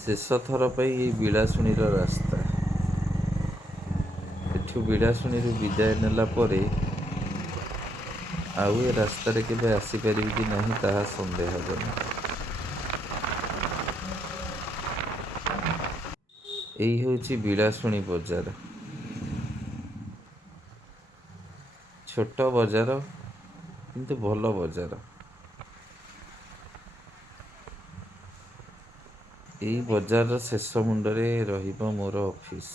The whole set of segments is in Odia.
ଶେଷ ଥର ପାଇଁ ଏଇ ବିଳାଶୁଣୀର ରାସ୍ତା। ଏଠୁ ବିଳାଶୁଣୀରୁ ବିଦାୟ ନେଲା ପରେ ଆଉ ଏ ରାସ୍ତାରେ କେବେ ଆସିପାରିବି କି ନାହିଁ ତାହା ସନ୍ଦେହଜନକ। ଏଇ ହେଉଛି ବିଳାଶୁଣୀ ବଜାର। ଛୋଟ ବଜାର କିନ୍ତୁ ଭଲ ବଜାର। ଏଇ ବଜାରର ଶେଷ ମୁଣ୍ଡରେ ରହିବ ମୋର ଅଫିସ୍।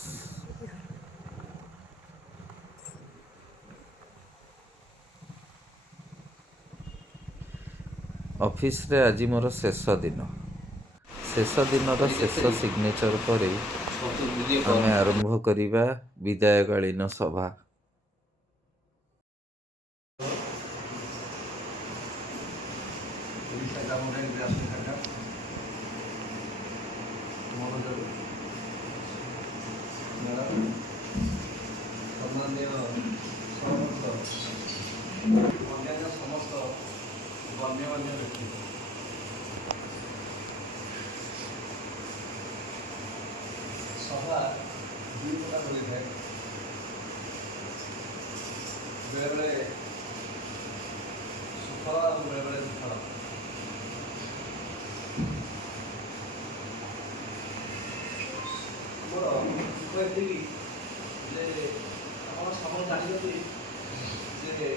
ଅଫିସରେ ଆଜି ମୋର ଶେଷ ଦିନ। ଶେଷ ଦିନର ଶେଷ ସିଗ୍ନେଚର ପରେ ଆମେ ଆରମ୍ଭ କରିବା ବିଦାୟକାଳୀନ ସଭା। ଅନ୍ୟାନ୍ୟ ସମସ୍ତ ଗଣ୍ୟମାନ୍ୟ ବ୍ୟକ୍ତି ସଭା ଦୁଇ ପ୍ରକାର ହୋଇଥାଏ। ବେଳେବେଳେ ସୁଫଳ ଆଉ ବେଳେବେଳେ ବିଫଳ। ମୋର ଦୁଃଖ ଏତିକି ଯେ ଆପଣ ସମସ୍ତେ ଜାଣିଛନ୍ତି ଯେ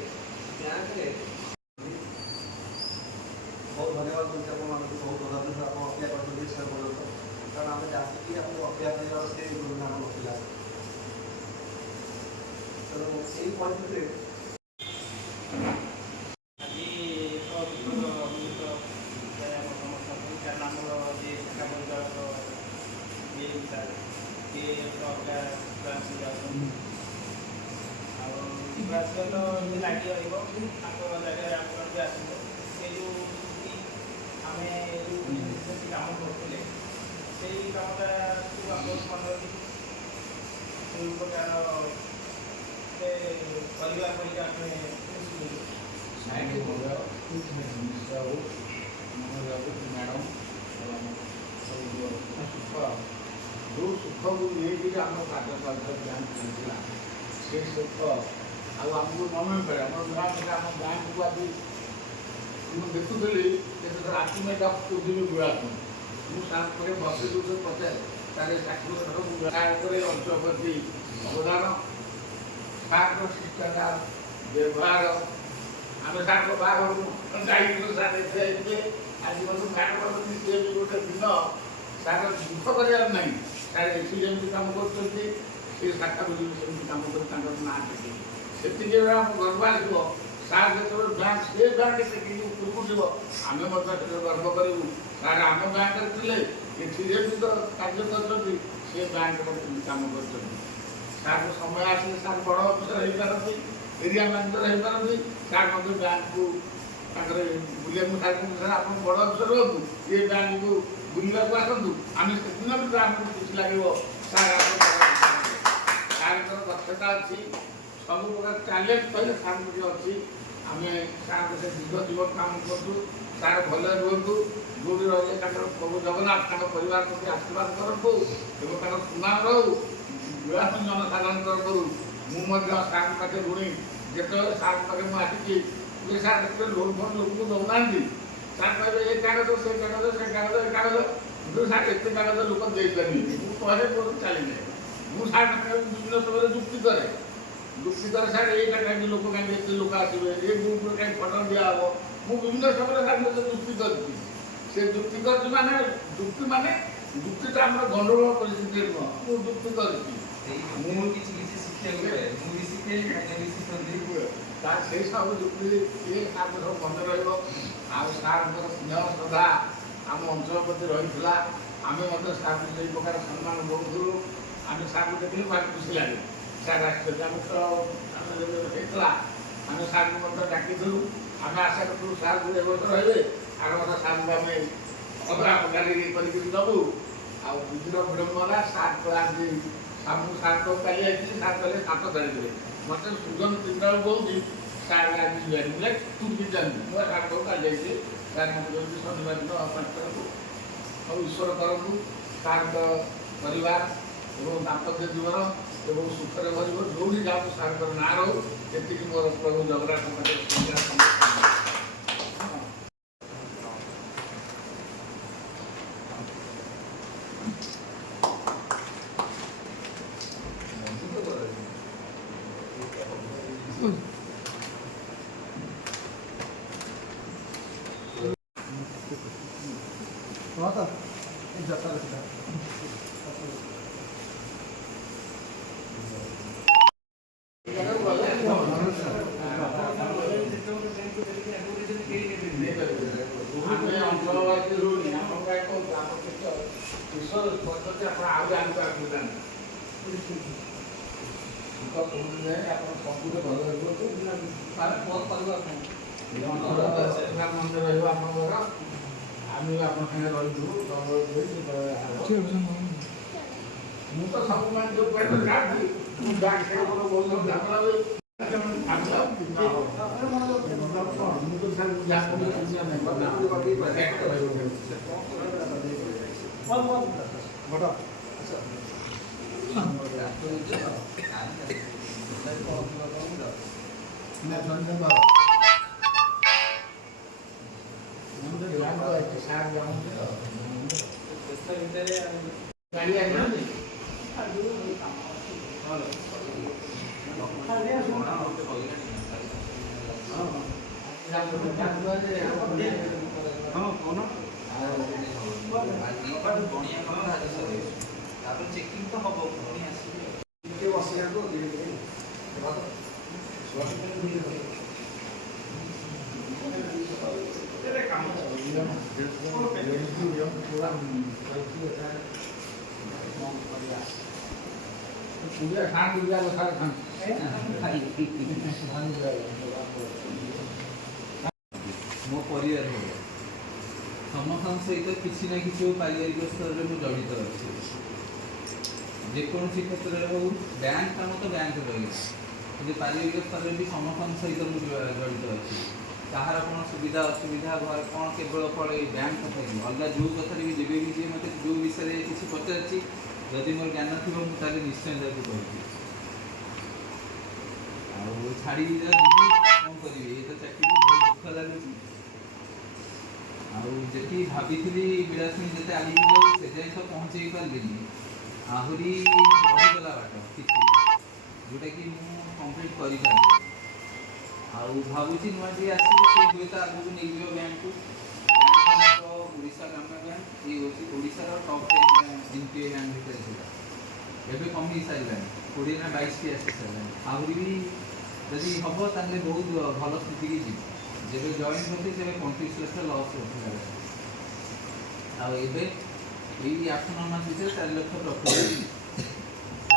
ବ୍ୟାଙ୍କରେ ବହୁତ ଧନ୍ୟବାଦ ଦେଉଛି ଆପଣମାନଙ୍କୁ। ବହୁତ ଧନ୍ୟବାଦ ଆପଣ ଅପେକ୍ଷା କରିଛନ୍ତି ସେ ପର୍ଯ୍ୟନ୍ତ, କାରଣ ଆମେ ଜାଣିକି ଆପଣଙ୍କୁ ଅପେକ୍ଷା କରିବାର ସେ ଯୋଜନା ନଥିଲା। ତେଣୁ ଏଇ ପରିସ୍ଥିତିରେ ଆଜି କାରଣ ଆମର ଯିଏ ଶାଖା ପରିଚାଳକ ସିଏ ଯାଉଛନ୍ତି ଆଉ ଯିବା ଆସିବା ତ ଏମିତି ଲାଗି ରହିବ। ତାଙ୍କ ଜାଗାରେ ଆପଣ ବି ଆସିବ। ସେ ଯେଉଁ ଆମେ ଯେଉଁ କାମ କରୁଥିଲେ ସେଇ କାମଟାକୁ ଆପଣ ମନେ ଯେଉଁ ପ୍ରକାର କରିବା ପାଇଁ ଆମେ ଯେଉଁ ସୁଖକୁ ନେଇକରି ଆମ କାର୍ଯ୍ୟକଳାପ ଚାଲିଥିଲା ସେ ସୁଖ ଆଉ ଆମକୁ ନ ମିଳିପାରେ। ଆମର ନୂଆ ଆମ ବ୍ୟାଙ୍କକୁ ଆଜି ମୁଁ ଦେଖୁଥିଲି ଯେତେବେଳେ ଆର୍ଟିମେଟ୍ ଅଫ୍ ଚୌଧୁରୀ ବୁଳାକୁ ମୁଁ ସାର୍ ପରେ ବସି ଦଉଛି ପଚାରେ ତାର ଉପରେ ଅଞ୍ଚଳପତି ଅବଦାନ ସାର୍ର ଶିଷ୍ଟାଚାର ବ୍ୟବହାର ଆମେ ସାର୍ଙ୍କ ବାହାଘରକୁ ଯାଇଥିଲୁ। ସାର୍ ଏଥିରେ ଆଜି ମଧ୍ୟ ଜାଣିପାରୁଛନ୍ତି ସିଏ ବି ଗୋଟେ ଦିନ ତାର ଦୁଃଖ କରିବାର ନାହିଁ। ସାର୍ ଏଠି ଯେମିତି କାମ କରୁଛନ୍ତି ସେ ଶାଖାକୁ ସେମିତି କାମ କରି ତାଙ୍କର ନାଁ ଟେକି ସେତିକି ବେଳେ ଆମ ଗର୍ବ ଆସିବ। ସାର୍ ଯେତେବେଳେ ବ୍ୟାଙ୍କ ସେ ବ୍ୟାଙ୍କ ଟେକିକି ଉପରକୁ ଯିବ ଆମେ ମଧ୍ୟ ସେଠାରେ ଗର୍ବ କରିବୁ। ସାର୍ ଆମ ବ୍ୟାଙ୍କରେ ଥିଲେ ଏଥିରେ ବି ତ କାର୍ଯ୍ୟ କରୁଛନ୍ତି ସେ ବ୍ୟାଙ୍କରେ କେମିତି କାମ କରୁଛନ୍ତି। ସାର୍ ସମୟ ଆସିଲେ ସାର୍ ବଡ଼ ଅଫିସର ହେଇପାରନ୍ତି, ଏରିଆ ମ୍ୟାନେଜର ହେଇପାରନ୍ତି। ସାର୍ ମଧ୍ୟ ବ୍ୟାଙ୍କକୁ ତାଙ୍କର ବୁଲିବାକୁ ସାର୍ ସାର୍ ଆପଣ ବଡ଼ ଅଫିସର ହୁଅନ୍ତୁ ଏ ବ୍ୟାଙ୍କକୁ ବୁଲିବାକୁ ଆସନ୍ତୁ। ଆମେ ସେଦିନ ବି ଆମକୁ ଖୁସି ଲାଗିବ। ସାର୍ଙ୍କର ଦକ୍ଷତା ଅଛି, ସବୁ ପ୍ରକାର ଟ୍ୟାଲେଣ୍ଟ କହିଲେ ସାର୍ ମଧ୍ୟ ଅଛି। ଆମେ ସାର୍ଙ୍କ ସେ ଦୀର୍ଘ ଜୀବନ କାମ କରୁଛୁ। ସାର୍ ଭଲରେ ରୁହନ୍ତୁ। ଯେଉଁଠି ରହିଲେ ତାଙ୍କର ପ୍ରଭୁ ଜଗନ୍ନାଥ ତାଙ୍କ ପରିବାର ପ୍ରତି ଆଶୀର୍ବାଦ କରନ୍ତୁ ଏବଂ ତାଙ୍କ ସୁନାମ ରହୁ ବିଳାସ ଜନସାଧାରଣଙ୍କର କରୁ। ମୁଁ ମଧ୍ୟ ସାର୍ଙ୍କ ପାଖରେ ଋଣୀ। ଯେତେବେଳେ ସାର୍ଙ୍କ ପାଖରେ ମୁଁ ଆସିଛି ଯେ ସାର୍ ଯେତେବେଳେ ଲୋନ୍ ଫୋନ୍ ଲୋକଙ୍କୁ ଦେଉନାହାନ୍ତି ସାର୍ କହିବେ ଏ କାଗଜ ସେ କାଗଜ ସେ କାଗଜ ଏ କାଗଜ କିନ୍ତୁ ସାର୍ ଏତେ କାଗଜ ଲୋକ ଦେଇପାରିବେ। ମୁଁ କହେ ମୋର ଚାଲିଯାଏ। ମୁଁ ସାର୍ ବିଭିନ୍ନ ସମୟରେ ଯୁକ୍ତି କରେ ସାର୍ ଏଇଟା କାହିଁକି ଲୋକ କାହିଁକି ଏତେ ଲୋକ ଆସିବେ ଏ ଗ୍ରୁପ୍ରେ କାହିଁକି ଫଟୋ ଦିଆହେବ। ମୁଁ ବିଭିନ୍ନ ସମୟରେ ସାର୍ ସହିତ ଯୁକ୍ତି କରିଛି। ସେ ଯୁକ୍ତି କରିଛି ମାନେ ଯୁକ୍ତିଟା ଆମର ଗଣ୍ଡଗୋଳ ପରିସ୍ଥିତିରେ ନୁହଁ। ମୁଁ ଯୁକ୍ତି କରିଛି। ମୁଁ କିଛି କିଛି ଶିଖିବାକୁ ପାଏ। ମୁଁ ବି ଶିଖେ, ଖାଇଲେ ବି ଶିଖନ୍ତି। ତାର ସେଇ ସବୁ ଯୁକ୍ତି ସିଏ ତାଙ୍କ ସବୁ ମନେ ରହିବ। ଆଉ ସାର୍ଙ୍କର ସ୍ନେହ ଶ୍ରଦ୍ଧା ଆମ ଅଞ୍ଚଳ ପ୍ରତି ରହିଥିଲା। ଆମେ ମଧ୍ୟ ସାର୍ଙ୍କୁ ସେଇ ପ୍ରକାର ସମ୍ମାନ ଦେଉଥିଲୁ। ଆମେ ସାର୍ଙ୍କୁ ଦେଖିଲେ ଭାରି ଖୁସି ଲାଗେ। ସାର୍ ଆସିଛନ୍ତି ଆମେ ତ ହେଇଥିଲା ଆମେ ସାର୍ଙ୍କୁ ମଧ୍ୟ ଡାକିଥିଲୁ। ଆମେ ଆଶା କରୁଥିଲୁ ସାର୍ ଏ ବର୍ଷ ରହିବେ, ଆର ବର୍ଷ ସାର୍ଙ୍କୁ ଆମେ ଅଲଗା ଗାଡ଼ି କରିକି ନେବୁ। ଆଉ ଦିଦିର ବିଳମ୍ବ ହେଲା। ସାର୍ ଆଜି ମୁଁ ସାର୍ଙ୍କ କାଲି ଆସିଥିଲି। ସାର୍ କହିଲେ 7 ତାରିଖରେ ମୋତେ ସୁଜନ 3ଟା ବେଳକୁ କହୁଛି ସାର୍ ଆଜି ଯିବାନି ବୋଲେ ତୁ ବି ଜାଣିବି। ମୁଁ ସାର୍ କାଲି ଯାଇଥିଲି। ସାର୍ ମୋତେ କହୁଛି ଶନିବାର ଦିନ 5 ତାରିଖକୁ ସବୁ ଈଶ୍ୱର ତରଫରୁ ସାର୍ଙ୍କ ପରିବାର ଏବଂ ଦାମ୍ପତ୍ୟ ଜୀବନ ଏବଂ ସୁଖରେ ଭରିବ। ଯେଉଁଠି ଯାଉ ସାର୍ଙ୍କର ନାଁ ରହୁ, ଏତିକି ମୋର ପ୍ରଭୁ ଜଗନ୍ନାଥ ପାଖରେ ତ ଏ ଜଟାରେ ଥିଲା ଆମେ ଅଞ୍ଚଳବାସୀ ରହୁନି, ଆମ ପାଇଁ ଈଶ୍ୱର ପଦ୍ଧତି ଆପଣ ଆହୁରି ଆଗକୁ ଆଗକୁ କହୁଥିଲେ ଆପଣ ସବୁଠୁ ଭଲ ମନ୍ଦିର ରହିବ ଆପଣଙ୍କର। ଆମେ ଆପଣ ସାଙ୍ଗେ ରହିଥିବୁ। ମୁଁ ତ ସବୁ ମାନେ ଯୋଉ କାଟୁଛି ମୁଁ ବ୍ୟାଙ୍କ ବହୁତ ଚେକିଂ ତ ହବ ପୁଣି ଆସିବେ ଟିକେ ବସିବାକୁ ଧୀରେ ଧୀରେ ମୋ ପରିବାର ହବ ସମସ୍ତଙ୍କ ସହିତ କିଛି ନା କିଛି ପାରିବାରିକ ସ୍ତରରେ ମୁଁ ଜଡ଼ିତ ଅଛି। ଯେକୌଣସି କ୍ଷେତ୍ରରେ ହଉ, ବ୍ୟାଙ୍କ କାମ ତ ବ୍ୟାଙ୍କ ରହିଲା, କିନ୍ତୁ ପାରିବାରିକ ସ୍ତରରେ ବି ସମସ୍ତଙ୍କ ସହିତ ମୁଁ ଜଡ଼ିତ ଅଛି। କାହାର କ'ଣ ସୁବିଧା ଅସୁବିଧା ଘରେ କ'ଣ କେବଳ ପଳେ ବ୍ୟାଙ୍କ କଥା କି ଅଲଗା ଯେଉଁ କଥାରେ ବି ଯେବେ ବି ଯିଏ ମୋତେ ଯେଉଁ ବିଷୟରେ କିଛି ପଚାରିଛି, ଯଦି ମୋର ଜ୍ଞାନ ଥିବ ମୁଁ ତାହେଲେ ନିଶ୍ଚୟ ତାକୁ କହିବି। ଆଉ ଛାଡ଼ିକି ଯିବି କ'ଣ କରିବି, ଏ ତ ଚାକିରି ବହୁତ ଦୁଃଖ ଲାଗୁଛି। ଆଉ ଯେତିକି ଭାବିଥିଲି ବିଳାସିନୀ ଯେତେ ଆଗକୁ ଯାଉ ସେ ଯାଇ ତ ପହଞ୍ଚେଇ ପାରିଲିନି, ଆହୁରି ରହିଗଲା ବାଟ କିଛି ଯେଉଁଟାକି ମୁଁ କମ୍ପ୍ଲିଟ୍ କରିପାରିଲି। ଆଉ ଭାବୁଛି ନୂଆ ଯିଏ ଆସିବ ସେ ହୁଏତ ଆଗକୁ ନେଇଯିବ ବ୍ୟାଙ୍କକୁ। ବ୍ୟାଙ୍କ ଆମର ଓଡ଼ିଶା ଗ୍ରାମ୍ୟ ବ୍ୟାଙ୍କ, ଇଏ ହେଉଛି ଓଡ଼ିଶାର ଟପ୍ 10 NPA ବ୍ୟାଙ୍କ ଭିତରେ ଥିଲା। ଏବେ କମି ସାରିଲାଣି, 20 ନା 22ଟି ଆସି ସାରିଲାଣି। ଆହୁରି ବି ଯଦି ହେବ ତାହେଲେ ବହୁତ ଭଲ ସ୍ଥିତିକି ଯିବ। ଯେବେ ଜଏନ୍ କରିଥିଲି ସେବେ 35 ଲକ୍ଷ ଲସ୍ ହେଉଥିଲା। ଆଉ ଏବେ ଏଇ 8-9 ମାସ ଭିତରେ 4 ଲକ୍ଷ ପ୍ରଫିଟ୍।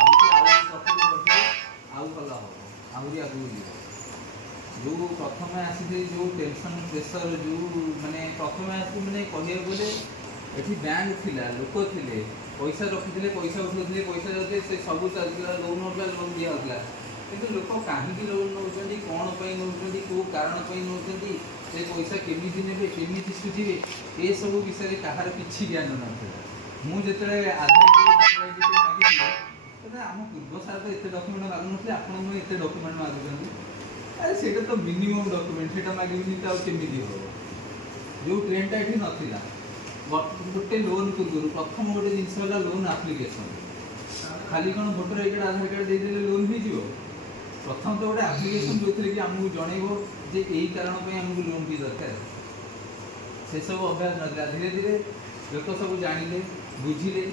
ଆହୁରି ପ୍ରଫିଟ୍ ବଢ଼ିବ, ଆଉ ଭଲ ହେବ, ଆହୁରି ଆଗକୁ ଯିବ। ଯେଉଁ ପ୍ରଥମେ ଆସିଥିଲି ଯେଉଁ ଟେନସନ୍ ପ୍ରେସର, ଯେଉଁ ମାନେ ପ୍ରଥମେ ଆସିକି ମାନେ କହିବାକୁ ଗଲେ ଏଠି ବ୍ୟାଙ୍କ ଥିଲା, ଲୋକ ଥିଲେ, ପଇସା ରଖିଥିଲେ, ପଇସା ଉଠାଉଥିଲେ, ପଇସା ଯାଉଥିଲେ, ସେ ସବୁ ଚାଲିଥିଲା, ଲୋନ୍ ହେଉଥିଲା, ଲୋନ୍ ଦିଆହେଉଥିଲା। କିନ୍ତୁ ଲୋକ କାହିଁକି ଲୋନ୍ ନେଉଛନ୍ତି, କ'ଣ ପାଇଁ ନେଉଛନ୍ତି, କେଉଁ କାରଣ ପାଇଁ ନେଉଛନ୍ତି, ସେ ପଇସା କେମିତି ନେବେ, କେମିତି ସୁଝିବେ, ଏସବୁ ବିଷୟରେ କାହାର କିଛି ଜ୍ଞାନ ନଥିଲା। ମୁଁ ଯେତେବେଳେ ଆଧାର ମାଗିଥିଲି, ଆମ ପୂର୍ବ ସାର୍ ତ ଏତେ ଡକ୍ୟୁମେଣ୍ଟ ମାଗୁନଥିଲେ, ଆପଣଙ୍କୁ ଏତେ ଡକ୍ୟୁମେଣ୍ଟ ମାଗୁଛନ୍ତି। ଆରେ ସେଇଟା ତ ମିନିମମ୍ ଡକ୍ୟୁମେଣ୍ଟ, ସେଇଟା ମାଗିବିନି ତ ଆଉ କେମିତି ହେବ। ଯେଉଁ ଟ୍ରେଣ୍ଡଟା ଏଠି ନଥିଲା, ଗୋଟେ ଲୋନ୍ ପୂର୍ବରୁ ପ୍ରଥମ ଗୋଟେ ଜିନିଷ ହେଲା ଲୋନ୍ ଆପ୍ଲିକେସନ୍। ଖାଲି କ'ଣ voter I card Aadhaar card ଦେଇଦେଲେ ଲୋନ୍ ହେଇଯିବ? ପ୍ରଥମ ତ ଗୋଟେ ଆପ୍ଲିକେସନ୍ ଯେଉଁଥିରେ କି ଆମକୁ ଜଣେଇବ ଯେ ଏଇ କାରଣ ପାଇଁ ଆମକୁ ଲୋନ୍ଟି ଦରକାର। ସେସବୁ ଅଭ୍ୟାସ ନଥିଲା। ଧୀରେ ଧୀରେ ଲୋକ ସବୁ ଜାଣିଲେ, ବୁଝିଲେ।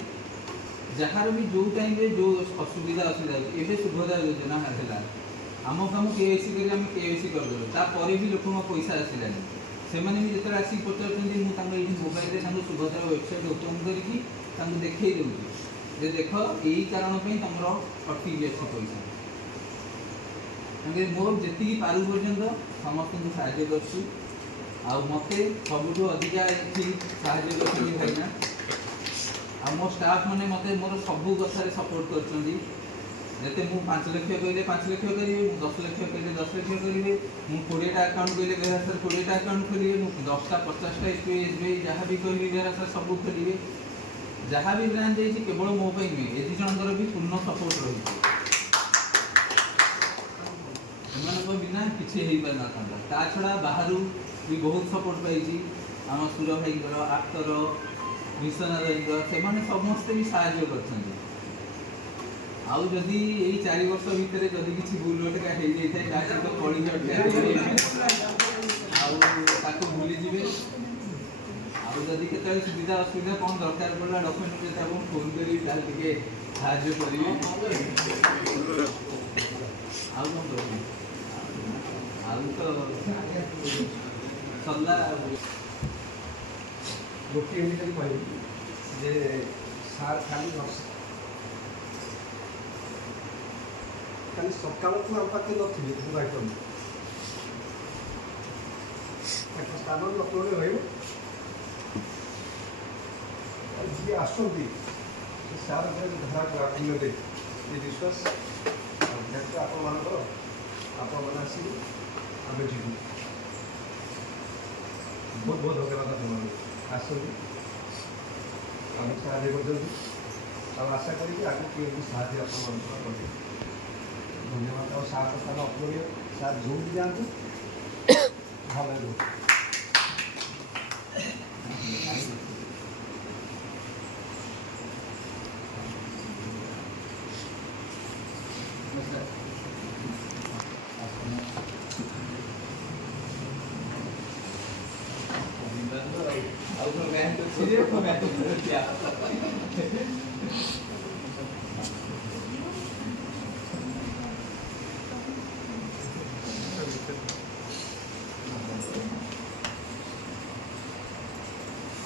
ଯାହାର ବି ଯେଉଁ ଟାଇମ୍ରେ ଯେଉଁ ଅସୁବିଧା ହେଉଛି, ଏବେ ସୁଭଦ୍ରା ଯୋଜନା ହେଲା, ଆମ କାମ KYC କରି ଆମେ KYC କରିଦେଲୁ, ତାପରେ ବି ଲୋକଙ୍କ ପଇସା ଆସିଲାନି। ସେମାନେ ବି ଯେତେବେଳେ ଆସିକି ପଚାରୁଛନ୍ତି, ମୁଁ ତାଙ୍କ ଏଇଠି ମୋବାଇଲରେ ତାଙ୍କ ସୁଭଦ୍ରା ୱେବସାଇଟ୍ ଓପନ୍ କରିକି ତାଙ୍କୁ ଦେଖେଇ ଦେଉଛି ଯେ ଦେଖ ଏଇ କାରଣ ପାଇଁ ତୁମର ଅଟକି ଅଛି ପଇସା। କାହିଁକି ମୋର ଯେତିକି ପାରୁ ପର୍ଯ୍ୟନ୍ତ ସମସ୍ତଙ୍କୁ ସାହାଯ୍ୟ କରୁଛୁ। ଆଉ ମୋତେ ସବୁଠୁ ଅଧିକା ଏଠି ସାହାଯ୍ୟ କରୁଛନ୍ତି ଭାଇନା। ଆଉ ମୋ ଷ୍ଟାଫ୍ ମାନେ ମୋତେ ମୋର ସବୁ କଥାରେ ସପୋର୍ଟ କରୁଛନ୍ତି। जैसे मुझे 5 लाख कहले 5 लाख करेंगे, मुझे 10 लाख कहले 10 लाख करेंगे, मुझे 20टा अकाउंट कहले बेहरा सर 20टा अकाउंट खोलिए, मुझे 10टा 50टा एसबीआई जहाँ भी कहली बेहरा सर सब खोलिए। जहाँ भी ब्रांच जाइए केवल मो पर नुहे, ए जनकर भी पूर्ण सपोर्ट रही बिना किसी हो पार ना। ता छड़ा बाहर भी बहुत सपोर्ट पाई आम सुर भाई आक्टर मिशनरी से समस्ते भी साहय कर। आउ जदि यही 4 वर्ष भितर जदि किसी भूल भटका हो जाए तो कड़ी आउ भूलीजे। आउ जदि के सुविधा असुविधा कौन दरकार पड़ा डॉक्यूमेंट आपको फोन करी साहय करेंगे। आउ कौन करेंगे आउ तो सरला गोटे एमती कह जे सार खाली खाली सकाल को आम पाखे नी दायित्व स्थान लक्ष्य रही जी आसती सार धारा उन्नति ये विश्वास आपण मानकर आपण मैंने आस आम जीवु बहुत बहुत धन्यवाद आप आसती आम साहय कर आशा करी आगे किए साहय आप करेंगे। धन्यवाद और सार स्थान अपलोड सार जो भी जातु भल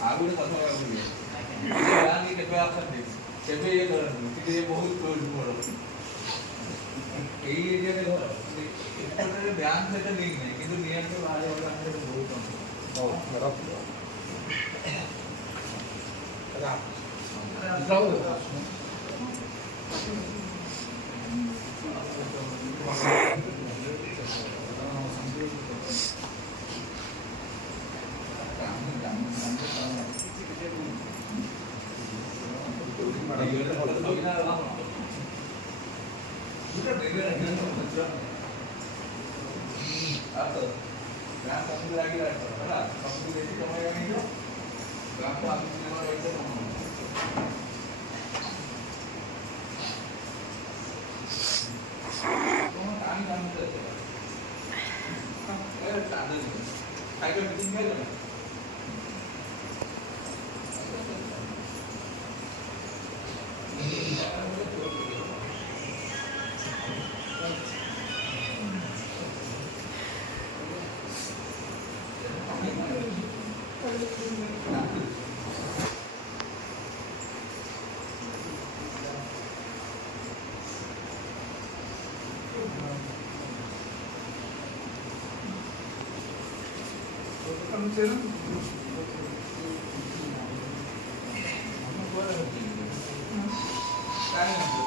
आगुड़ कथा केवे ये करते बहुत बड़ एरिया घर बैंक सहित लिंक नहीं कि नियम बाहर Gracias.